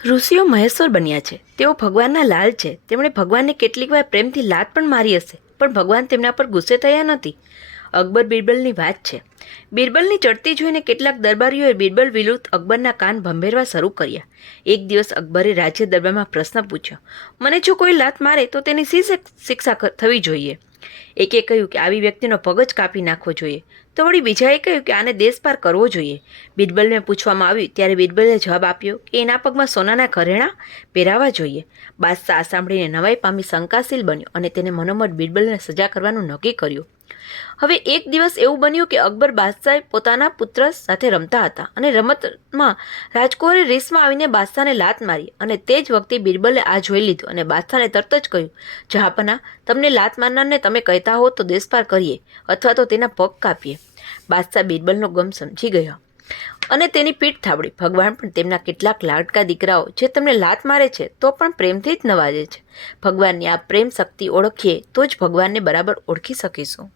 ઋષિઓ મહેશ્વર બન્યા છે. તેઓ ભગવાનના લાલ છે. તેમણે ભગવાનને કેટલીક વાર પ્રેમથી લાત પણ મારી હશે, પણ ભગવાન તેમના પર ગુસ્સે થયા નથી. અકબર બિરબલની વાત છે. બિરબલની ચડતી જોઈને કેટલાક દરબારીઓએ બિરબલ વિરુદ્ધ અકબરના કાન ભંભેરવા શરૂ કર્યા. એક દિવસ અકબરે રાજ્ય દરબારમાં પ્રશ્ન પૂછ્યો, મને જો કોઈ લાત મારે તો તેની શી શિક્ષા થવી જોઈએ? એકે કહ્યું કે આવી વ્યક્તિનો પગ જ કાપી નાખવો જોઈએ. તો વળી બીજાએ કહ્યું કે આને દેશપાર કરવો જોઈએ. બિરબલને પૂછવામાં આવ્યું ત્યારે બિરબલે જવાબ આપ્યો કે એના પગમાં સોનાના ઘરેણાં પહેરાવા જોઈએ. બાદશાહ આ સાંભળીને નવાઈ પામી શંકાશીલ બન્યો અને તેને મનોમન બિરબલને સજા કરવાનું નક્કી કર્યું. હવે એક દિવસ એવું બન્યું કે અકબર બાદશાહ પોતાના પુત્ર સાથે રમતા હતા અને રમતમાં રાજકુંવરે રેસમાં આવીને બાદશાહને લાત મારી અને તે જ વખતે બિરબલે આ જોઈ લીધું અને બાદશાહને તરત જ કહ્યું, જહાંપનાહ, તમને લાત મારનારને તમે કહેતા હો તો દેશપાર કરીએ અથવા તો તેના પગ કાપીએ. બાદશાહ બિરબલનો ગમ સમજી ગયો અને તેની પીઠ થાબડી. ભગવાન પણ તેમના કેટલાક લાડકા દીકરાઓ જે તમને લાત મારે છે તો પણ પ્રેમથી જ નવાજે છે. ભગવાનની આ પ્રેમ શક્તિ ઓળખીએ તો જ ભગવાનને બરાબર ઓળખી શકીશું.